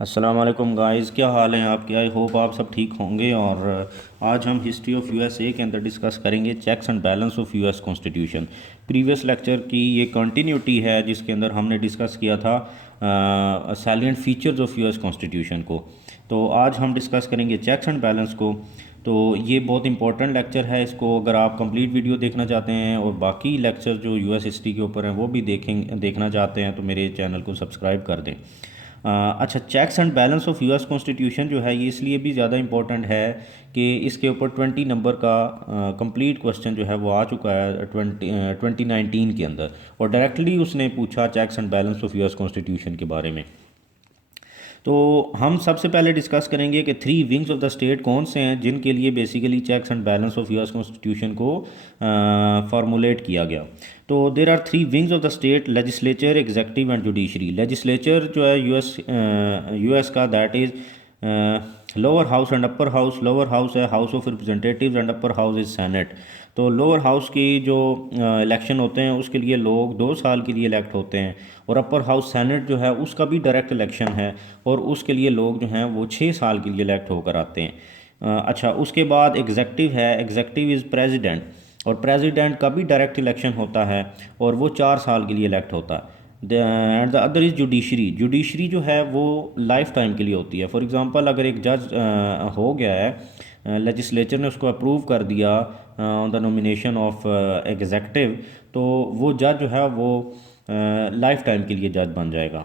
अस्सलाम वालेकुम गाइस, क्या हाल है आपके। आई होप आप सब ठीक होंगे। और आज हम हिस्ट्री ऑफ यूएसए के अंदर डिस्कस करेंगे checks and balance of US constitution. Previous lecture की ये कंटिन्यूटी है जिसके अंदर हमने डिस्कस किया था salient features of US constitution को। तो आज हम डिस्कस करेंगे चेक्स एंड बैलेंस को। तो ये बहुत इंपॉर्टेंट लेक्चर है। इसको अगर आप कंप्लीट वीडियो देखना चाहते हैं और बाकी लेक्चर जो यूएस हिस्ट्री के ऊपर हैं वो भी देखना चाहते हैं तो मेरे चैनल को सब्सक्राइब कर दें। अच्छा, checks and balance of US constitution जो है ये इसलिए भी ज़्यादा इंपॉर्टेंट है कि इसके ऊपर 20 नंबर का कंप्लीट क्वेश्चन जो है वो आ चुका है 2019 के अंदर, और डायरेक्टली उसने पूछा checks and balance of US constitution के बारे में। तो हम सबसे पहले डिस्कस करेंगे कि three wings of the state कौन से हैं जिनके लिए basically checks and balance of US constitution को फार्मूलेट किया गया। तो there are three wings of the state: legislature, executive and judiciary. Legislature जो है यूएस का, that is lower house and upper house. Lower house है house of representatives and upper house is senate. तो lower house की जो election होते हैं उसके लिए लोग 2 साल के लिए इलेक्ट होते हैं, और अपर हाउस सेनेट जो है उसका भी डायरेक्ट इलेक्शन है और उसके लिए लोग जो हैं वो 6 साल के लिए इलेक्ट होकर आते हैं। अच्छा, उसके बाद एग्जेक्टिव है। एग्जेक्टिव इज़ प्रेसिडेंट, और प्रेसिडेंट का भी डायरेक्ट इलेक्शन होता है और वो 4 साल के लिए इलेक्ट होता है। And the other is judiciary. Judiciary जो है वो लाइफ टाइम के लिए होती है। फॉर एग्ज़ाम्पल, अगर एक जज हो गया है, लेजिस्लेचर ने उसको अप्रूव कर दिया on the nomination of executive, तो वो जज जो है वो लाइफ टाइम के लिए जज बन जाएगा।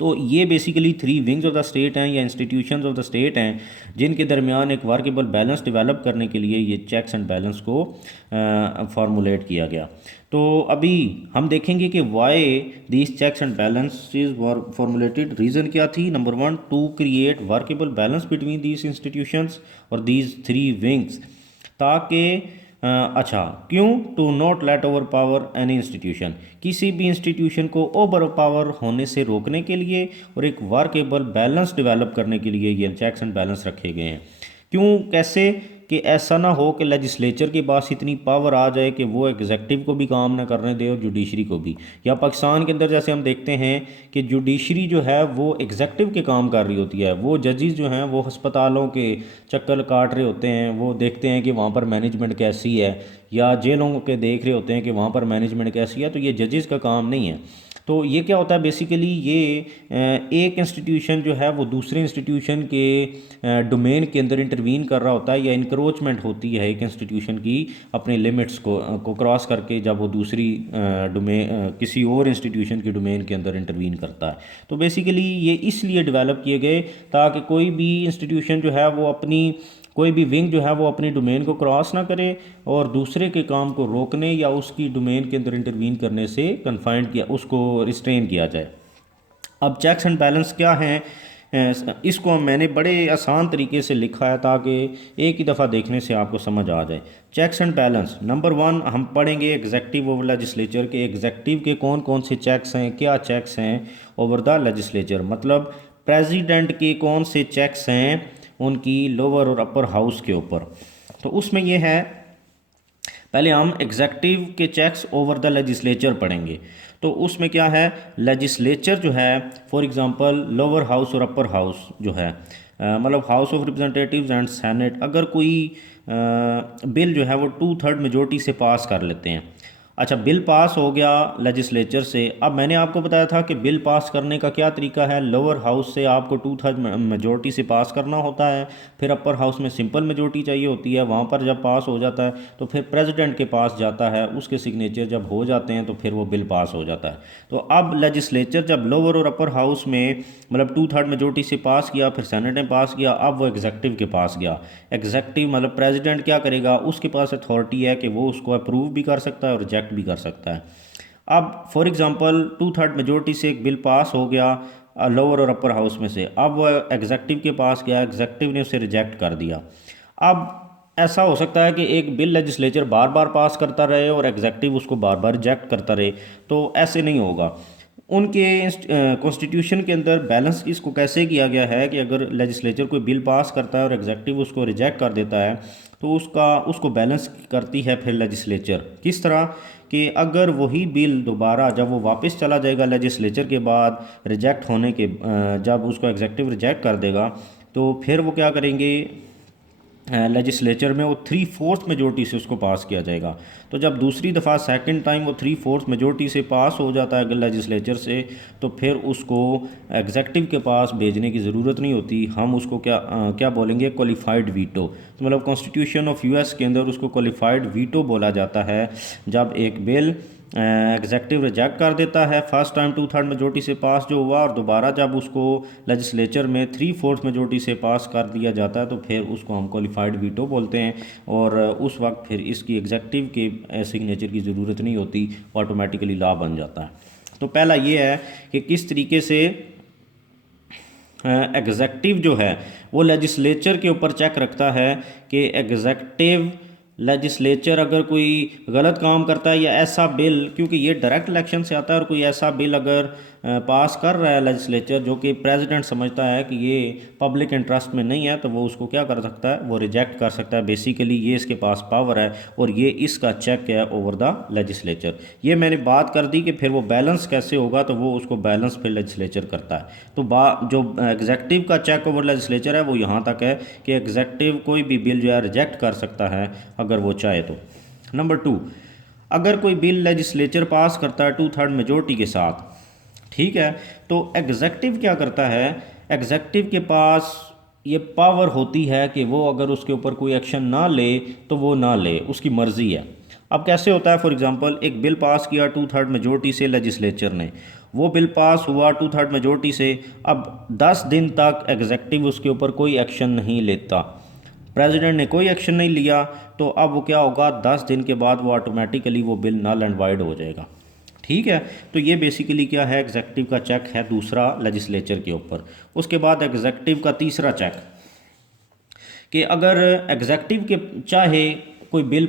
तो ये basically three wings of the state हैं या इंस्टीट्यूशंस ऑफ द स्टेट हैं जिनके दरमियान एक वर्केबल बैलेंस डेवलप करने के लिए ये चेक्स एंड बैलेंस को फार्मूलेट किया गया। तो अभी हम देखेंगे कि why these checks and balances were formulated. Reason क्या थी? Number 1, to create workable balance between these institutions और दीज थ्री विंग्स, ताकि अच्छा, क्यों? To not let over power any institution, किसी भी इंस्टीट्यूशन को ओवर पावर होने से रोकने के लिए और एक वर्केबल बैलेंस डेवलप करने के लिए ये चेक्स एंड बैलेंस रखे गए हैं। क्यों, कैसे? कि ऐसा ना हो कि लेजिस्लेचर के पास इतनी पावर आ जाए कि वो एग्जेक्टिव को भी काम ना करने दे और जुडिशरी को भी। या पाकिस्तान के अंदर जैसे हम देखते हैं कि जुडिशरी जो है वो एग्जेक्टिव के काम कर रही होती है। वो जजेस जो हैं वो अस्पतालों के चक्कर काट रहे होते हैं, वो देखते हैं कि वहाँ पर मैनेजमेंट कैसी है, या जेलों के देख रहे होते हैं कि वहाँ पर मैनेजमेंट कैसी है। तो ये जजेस का काम नहीं है। तो ये क्या होता है बेसिकली, ये एक इंस्टीट्यूशन जो है वो दूसरे इंस्टीट्यूशन के डोमेन के अंदर इंटरवीन कर रहा होता है, या इंक्रोचमेंट होती है एक इंस्टीट्यूशन की अपने लिमिट्स को क्रॉस करके जब वो दूसरी डोमेन किसी और इंस्टीट्यूशन के डोमेन के अंदर इंटरवीन करता है। तो बेसिकली ये इसलिए डेवलप किए गए ताकि कोई भी इंस्टीट्यूशन जो है वो अपनी, कोई भी विंग जो है वो अपनी डोमेन को क्रॉस ना करे और दूसरे के काम को रोकने या उसकी डोमेन के अंदर इंटरवीन करने से कन्फाइंड किया, उसको रिस्ट्रेन किया जाए। अब चेक्स एंड बैलेंस क्या हैं? इसको मैंने बड़े आसान तरीके से लिखा है ताकि एक ही दफ़ा देखने से आपको समझ आ जाए। चेक्स एंड बैलेंस, नंबर 1 हम पढ़ेंगे एग्जेक्टिव ओवर लेजिस्लेचर के। एग्जेक्टिव के कौन कौन से चेक्स हैं, क्या चेक्स हैं ओवर द लेजिस्लेचर, मतलब प्रेसिडेंट के कौन से चेक्स हैं उनकी लोअर और अपर हाउस के ऊपर। तो उसमें यह है, पहले हम एग्जेक्टिव के चेक्स ओवर द लेजिस्लेचर पढ़ेंगे। तो उसमें क्या है, लेजिस्लेचर जो है फॉर एग्जांपल लोअर हाउस और अपर हाउस जो है, मतलब house of representatives and senate, अगर कोई बिल जो है वो 2/3 मेजोरिटी से पास कर लेते हैं। अच्छा, बिल पास हो गया लेजिस्लेचर से। अब मैंने आपको बताया था कि बिल पास करने का क्या तरीका है। लोअर हाउस से आपको 2/3 मेजोरिटी से पास करना होता है, फिर अपर हाउस में सिंपल मेजोरिटी चाहिए होती है। वहाँ पर जब पास हो जाता है तो फिर प्रेसिडेंट के पास जाता है, उसके सिग्नेचर जब हो जाते हैं तो फिर वो बिल पास हो जाता है। तो अब लेजिस्लेचर जब लोअर और अपर हाउस में मतलब 2/3 मेजोरिटी से पास किया, फिर सेनेट ने पास किया, अब वो एग्जेक्टिव के पास गया। एग्जेक्टिव मतलब प्रेसिडेंट क्या करेगा, उसके पास अथॉरिटी है कि वो उसको अप्रूव भी कर सकता है और रिजेक्ट भी कर सकता है। अब फॉर एग्जांपल 2/3 मेजोरिटी से एक बिल पास हो गया लोअर और अपर हाउस में से, अब वो एग्जेक्टिव के पास गया, एग्जेक्टिव ने उसे रिजेक्ट कर दिया। अब ऐसा हो सकता है कि एक बिल लेजिस्लेचर बार बार पास करता रहे और एग्जेक्टिव उसको बार बार रिजेक्ट करता रहे, तो ऐसे नहीं होगा। उनके कॉन्स्टिट्यूशन के अंदर बैलेंस इसको कैसे किया गया है कि अगर लेजिस्लेचर कोई बिल पास करता है और एग्जेक्टिव उसको रिजेक्ट कर देता है तो उसको बैलेंस करती है फिर लेजिस्लेचर। किस तरह कि अगर वही बिल दोबारा जब वो वापस चला जाएगा लेजिस्लेचर के बाद रिजेक्ट होने के जब उसको एग्जेक्टिव रिजेक्ट कर देगा तो फिर वो क्या करेंगे, लेजिस्लेचर में वो 3/4 मेजोरिटी से उसको पास किया जाएगा। तो जब दूसरी दफ़ा सेकंड टाइम वो 3/4 मेजोरिटी से पास हो जाता है अगर लेजिस्लेचर से, तो फिर उसको एग्जेक्टिव के पास भेजने की ज़रूरत नहीं होती। हम उसको क्या बोलेंगे, क्वालिफाइड वीटो। तो मतलब कॉन्स्टिट्यूशन ऑफ यूएस के अंदर उसको क्वालिफाइड वीटो बोला जाता है। जब एक बिल एग्जेक्टिव रिजेक्ट कर देता है फर्स्ट टाइम 2/3 मेजोरिटी से पास जो हुआ, और दोबारा जब उसको लेजिस्लेचर में 3/4 मेजोरिटी से पास कर दिया जाता है तो फिर उसको हम क्वालिफाइड वीटो बोलते हैं। और उस वक्त फिर इसकी एग्जेक्टिव के सिग्नेचर की ज़रूरत नहीं होती, ऑटोमेटिकली लॉ बन जाता है। तो पहला ये है कि किस तरीके से एग्जेक्टिव जो है वो लेजिस्लेचर के ऊपर चेक रखता है कि एग्जेक्टिव लेजिस्लेचर अगर कोई गलत काम करता है या ऐसा बिल, क्योंकि ये डायरेक्ट इलेक्शन से आता है, और कोई ऐसा बिल अगर पास कर रहा है लेजिस्लेचर जो कि प्रेसिडेंट समझता है कि ये पब्लिक इंटरेस्ट में नहीं है, तो वो उसको क्या कर सकता है, वो रिजेक्ट कर सकता है। बेसिकली ये इसके पास पावर है और ये इसका चेक है ओवर द लेजिस्लेचर। ये मैंने बात कर दी कि फिर वो बैलेंस कैसे होगा, तो वो उसको बैलेंस फिर लेजिस्लेचर करता है। तो जो एग्जेक्टिव का चेक ओवर लेजिस्लेचर है वो यहाँ तक है कि एग्जेक्टिव कोई भी बिल जो है रिजेक्ट कर सकता है अगर वो चाहे तो। नंबर 2, अगर कोई बिल लेजिस्लेचर पास करता है 2/3 मेजोरिटी के साथ, ठीक है, तो एग्जेक्टिव क्या करता है, एग्जेक्टिव के पास ये पावर होती है कि वो अगर उसके ऊपर कोई एक्शन ना ले तो वो ना ले, उसकी मर्ज़ी है। अब कैसे होता है, फॉर एग्जांपल एक बिल पास किया 2/3 मेजोरिटी से लेजिस्लेचर ने, वो बिल पास हुआ 2/3 मेजोरिटी से, अब 10 दिन तक एग्जेक्टिव उसके ऊपर कोई एक्शन नहीं लेता, प्रेसिडेंट ने कोई एक्शन नहीं लिया, तो अब वो क्या होगा, 10 दिन के बाद वो ऑटोमेटिकली वो बिल नल एंड वाइड हो जाएगा। ठीक है, तो ये बेसिकली क्या है, एग्जेक्टिव का चेक है दूसरा लेजिस्लेचर के ऊपर। उसके बाद एग्जेक्टिव का तीसरा चेक कि अगर एग्जेक्टिव के चाहे कोई बिल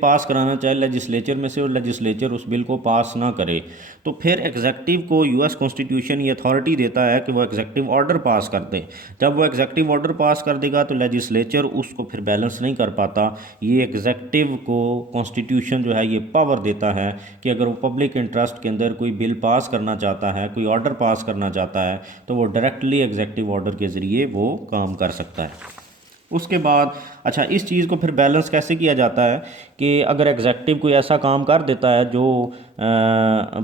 पास कराना चाहे लेजिस्लेचर में से और लेजिस्लेचर उस बिल को पास ना करे, तो फिर एग्जेक्टिव को यूएस कॉन्स्टिट्यूशन ये अथॉरिटी देता है कि वो एग्जेक्टिव ऑर्डर पास कर दे। जब वो एग्जेक्टिव ऑर्डर पास कर देगा तो लेजिस्लेचर उसको फिर बैलेंस नहीं कर पाता। ये एग्जेक्टिव को कॉन्स्टिट्यूशन जो है ये पावर देता है कि अगर वो पब्लिक इंटरेस्ट के अंदर कोई बिल पास करना चाहता है, कोई ऑर्डर पास करना चाहता है, तो वो डायरेक्टली एग्जेक्टिव ऑर्डर के ज़रिए वो काम कर सकता है। उसके बाद अच्छा, इस चीज़ को फिर बैलेंस कैसे किया जाता है कि अगर एग्जेक्टिव कोई ऐसा काम कर देता है जो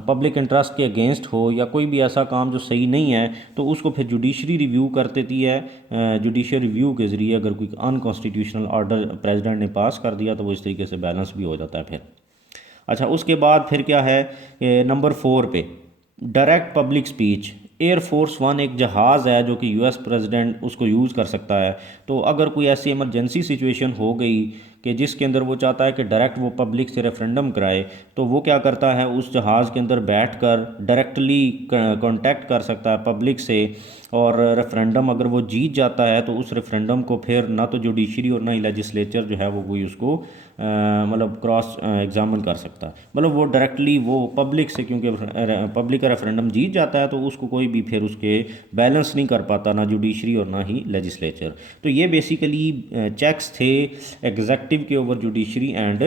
पब्लिक इंटरेस्ट के अगेंस्ट हो या कोई भी ऐसा काम जो सही नहीं है, तो उसको फिर जुडिशरी रिव्यू कर देती है। जुडिशरी रिव्यू के ज़रिए अगर कोई अनकॉन्स्टिट्यूशनल ऑर्डर प्रेसिडेंट ने पास कर दिया तो वो इस तरीके से बैलेंस भी हो जाता है फिर। अच्छा, उसके बाद फिर क्या है, नंबर 4 पे डायरेक्ट पब्लिक स्पीच। एयरफोर्स 1 एक जहाज़ है जो कि यूएस प्रेसिडेंट उसको यूज़ कर सकता है। तो अगर कोई ऐसी इमरजेंसी सिचुएशन हो गई कि जिसके अंदर वो चाहता है कि डायरेक्ट वो पब्लिक से रेफरेंडम कराए, तो वो क्या करता है, उस जहाज़ के अंदर बैठकर डायरेक्टली कांटेक्ट कर सकता है पब्लिक से, और रेफरेंडम अगर वो जीत जाता है तो उस रेफरेंडम को फिर ना तो जुडिशरी और ना ही लेजिस्लेचर जो है वो कोई उसको मतलब क्रॉस एग्जामिन कर सकता है। मतलब वो डायरेक्टली वो पब्लिक से, क्योंकि पब्लिक का रेफरेंडम जीत जाता है तो उसको कोई भी फिर उसके बैलेंस नहीं कर पाता, ना जुडिशरी और ना ही लेजिस्लेचर। तो ये बेसिकली चेक्स थे एग्जेक्टिव के over judiciary and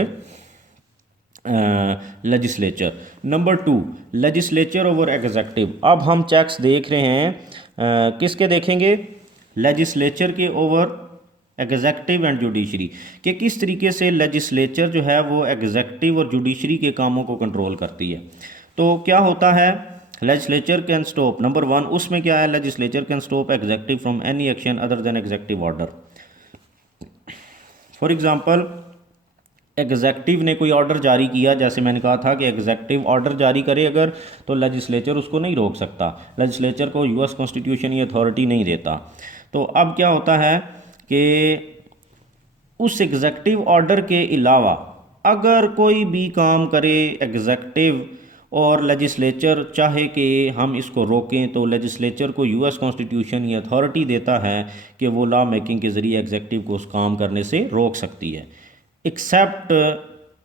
legislature. Number 2, legislature over executive. अब हम चेक्स देख रहे हैं किसके देखेंगे, लेजिस्लेचर के ओवर एग्जेक्टिव एंड जुडिशरी, कि किस तरीके से लेजिस्लेचर जो है वो एग्जेक्टिव और जुडिशरी के कामों को कंट्रोल करती है। तो क्या होता है, लेजिस्लेचर कैन स्टॉप, नंबर 1 उसमें क्या है, legislature can stop executive from any action other than executive order. For example executive ने कोई ऑर्डर जारी किया, जैसे मैंने कहा था कि एग्जेक्टिव ऑर्डर जारी करे अगर, तो लेजिस्लेचर उसको नहीं रोक सकता, लेजिस्लेचर को यूएस कॉन्स्टिट्यूशन ये अथॉरिटी नहीं देता। तो अब क्या होता है कि उस एग्जेक्टिव ऑर्डर के अलावा अगर कोई भी काम करे एग्जेक्टिव और लेजिस्लेचर चाहे कि हम इसको रोकें, तो लेजिस्लेचर को यूएस कॉन्स्टिट्यूशन ये अथॉरिटी देता है कि वो लॉ मेकिंग के ज़रिए एग्जेक्टिव को उस काम करने से रोक सकती है, एक्सेप्ट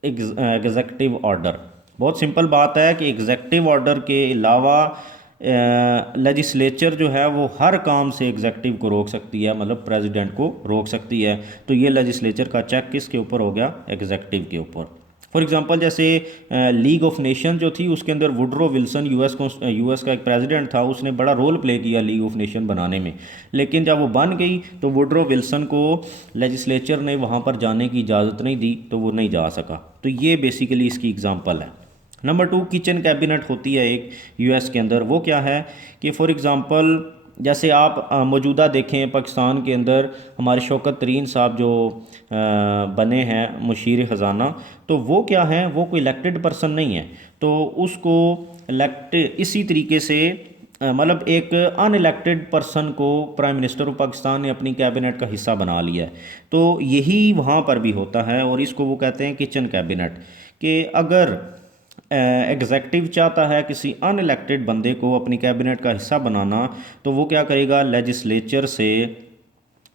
एग्जेक्टिव ऑर्डर। बहुत सिंपल बात है कि एग्जेक्टिव ऑर्डर के अलावा लेजिस्लेचर जो है वो हर काम से एग्जेक्टिव को रोक सकती है, मतलब प्रेसिडेंट को रोक सकती है। तो ये लेजिस्लेचर का चेक किसके ऊपर हो गया, एग्जेक्टिव के ऊपर। फॉर एग्जांपल जैसे लीग ऑफ नेशन जो थी उसके अंदर वुडरो विल्सन यूएस का एक प्रेसिडेंट था, उसने बड़ा रोल प्ले किया लीग ऑफ नेशन बनाने में। लेकिन जब वो बन गई तो वुडरो विल्सन को लेजिस्लेचर ने वहाँ पर जाने की इजाज़त नहीं दी, तो वो नहीं जा सका। तो ये बेसिकली इसकी एग्ज़ाम्पल है। नंबर 2, किचन कैबिनेट होती है एक यूएस के अंदर। वो क्या है कि फॉर एग्ज़ाम्पल जैसे आप मौजूदा देखें पाकिस्तान के अंदर हमारे शौकत तरीन साहब जो बने हैं मुशीर ख़जाना, तो वो क्या है, वो कोई इलेक्टेड पर्सन नहीं है, तो उसको इलेक्ट इसी तरीके से मतलब एक अनइलेक्टेड पर्सन को प्राइम मिनिस्टर ऑफ पाकिस्तान ने अपनी कैबिनेट का हिस्सा बना लिया है। तो यही वहाँ पर भी होता है और इसको वो कहते हैं किचन कैबिनेट। कि अगर एग्जेक्टिव चाहता है किसी अनइलेक्टेड बंदे को अपनी कैबिनेट का हिस्सा बनाना, तो वो क्या करेगा, लेजिस्लेचर से,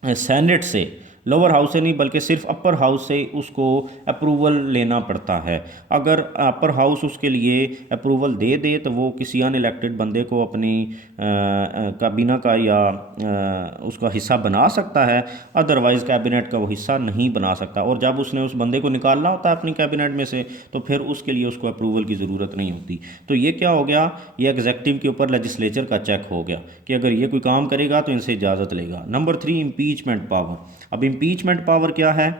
सेनेट से, लोअर हाउस से नहीं बल्कि सिर्फ अपर हाउस से उसको अप्रूवल लेना पड़ता है। अगर अपर हाउस उसके लिए अप्रूवल दे दे तो वो किसी अनइलेक्टेड बंदे को अपनी काबीना का या उसका हिस्सा बना सकता है, अदरवाइज़ कैबिनेट का वो हिस्सा नहीं बना सकता। और जब उसने उस बंदे को निकालना होता है अपनी कैबिनेट में से, तो फिर उसके लिए उसको अप्रूवल की ज़रूरत नहीं होती। तो ये क्या हो गया, ये एग्जेक्टिव के ऊपर लेजिस्लेचर का चेक हो गया कि अगर ये कोई काम करेगा तो इनसे इजाज़त लेगा। Number 3, impeachment power. अब इम्पीचमेंट पावर क्या है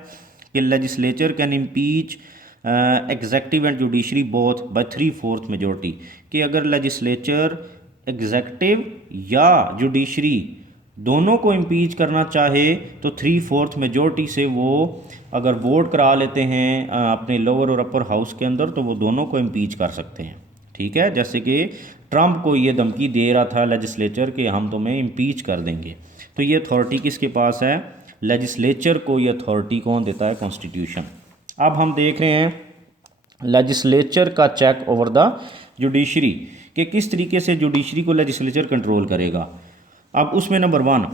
कि legislature can impeach executive and judiciary both by 3/4 majority. कि अगर लेजिस्लेचर एग्जेक्टिव या जुडिशरी दोनों को इम्पीच करना चाहे तो 3/4 मेजोरिटी से वो अगर वोट करा लेते हैं अपने लोअर और अपर हाउस के अंदर, तो वो दोनों को इम्पीच कर सकते हैं। ठीक है, जैसे कि ट्रंप को ये धमकी दे रहा था लेजिस्लेचर कि हम तुम्हें इम्पीच कर देंगे। तो ये अथॉरिटी किसके पास है, लेजिस्लेचर को ये अथॉरिटी कौन देता है, कॉन्स्टिट्यूशन। अब हम देख रहे हैं लेजिस्लेचर का चेक ओवर द जुडिशरी कि किस तरीके से जुडिशरी को लेजिस्लेचर कंट्रोल करेगा। अब उसमें नंबर 1,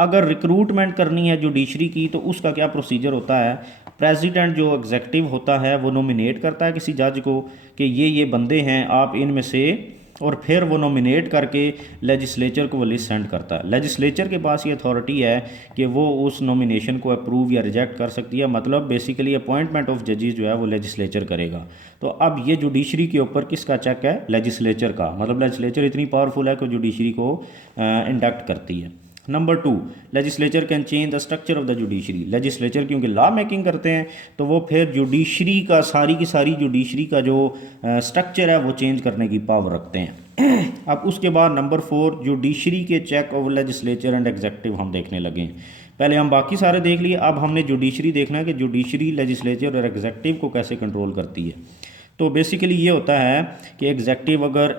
अगर रिक्रूटमेंट करनी है जुडिशरी की तो उसका क्या प्रोसीजर होता है। प्रेसिडेंट जो एग्जेक्टिव होता है वो नॉमिनेट करता है किसी जज को कि ये बंदे हैं आप इनमें से, और फिर वो नॉमिनेट करके लेजिस्लेचर को वो लिस्ट सेंड करता है। लेजिस्लेचर के पास ये अथॉरिटी है कि वो उस नॉमिनेशन को अप्रूव या रिजेक्ट कर सकती है। मतलब बेसिकली अपॉइंटमेंट ऑफ जजेस जो है वो लेजिस्लेचर करेगा। तो अब ये जुडिशरी के ऊपर किसका चेक है, लेजिस्लेचर का। मतलब लेजिस्लेचर इतनी पावरफुल है कि जुडिशरी को इंडक्ट करती है। Number 2, legislature can change the structure of the judiciary. Legislature क्योंकि लॉ मेकिंग करते हैं तो वो फिर जुडिशरी का सारी की सारी जुडिशरी का जो स्ट्रक्चर है वो चेंज करने की पावर रखते हैं। अब उसके बाद नंबर 4, जुडिशरी के check over legislature and executive हम देखने लगे हैं। पहले हम बाकी सारे देख लिए, अब हमने जुडिशरी देखना है कि जुडिशरी लेजिस्लेचर और एग्जेक्टिव को कैसे कंट्रोल करती है। तो बेसिकली ये होता है कि एग्जेक्टिव अगर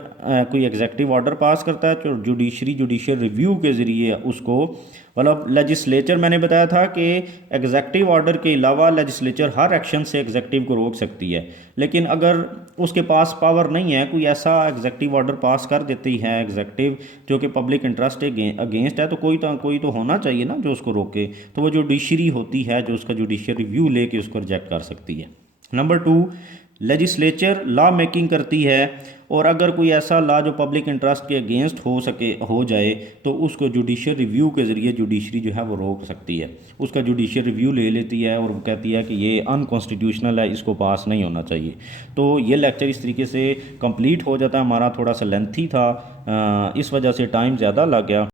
कोई एग्जेक्टिव ऑर्डर पास करता है तो जुडिशरी जुडिशियल रिव्यू के ज़रिए उसको, मतलब लेजिस्लेचर मैंने बताया था कि एग्जेक्टिव ऑर्डर के अलावा लेजिस्लेचर हर एक्शन से एग्जेक्टिव को रोक सकती है। लेकिन अगर उसके पास पावर नहीं है, कोई ऐसा एग्जेक्टिव ऑर्डर पास कर देती है एग्जेक्टिव जो कि पब्लिक इंटरेस्ट अगेंस्ट है, तो कोई तो होना चाहिए ना जो उसको रोके। तो वो जुडिशरी होती है जो उसका जुडिशियल रिव्यू लेके उसको रिजेक्ट कर सकती है। नंबर 2, लेजिस्लेचर लॉ मेकिंग करती है और अगर कोई ऐसा लॉ जो पब्लिक इंटरेस्ट के अगेंस्ट हो जाए तो उसको जुडिशियल रिव्यू के ज़रिए जुडिशरी जो है वो रोक सकती है। उसका जुडिशियल रिव्यू ले लेती है और वो कहती है कि ये अनकॉन्स्टिट्यूशनल है, इसको पास नहीं होना चाहिए। तो ये लेक्चर इस तरीके से कंप्लीट हो जाता है। हमारा थोड़ा सा लेंथी था, इस वजह से टाइम ज़्यादा लग गया।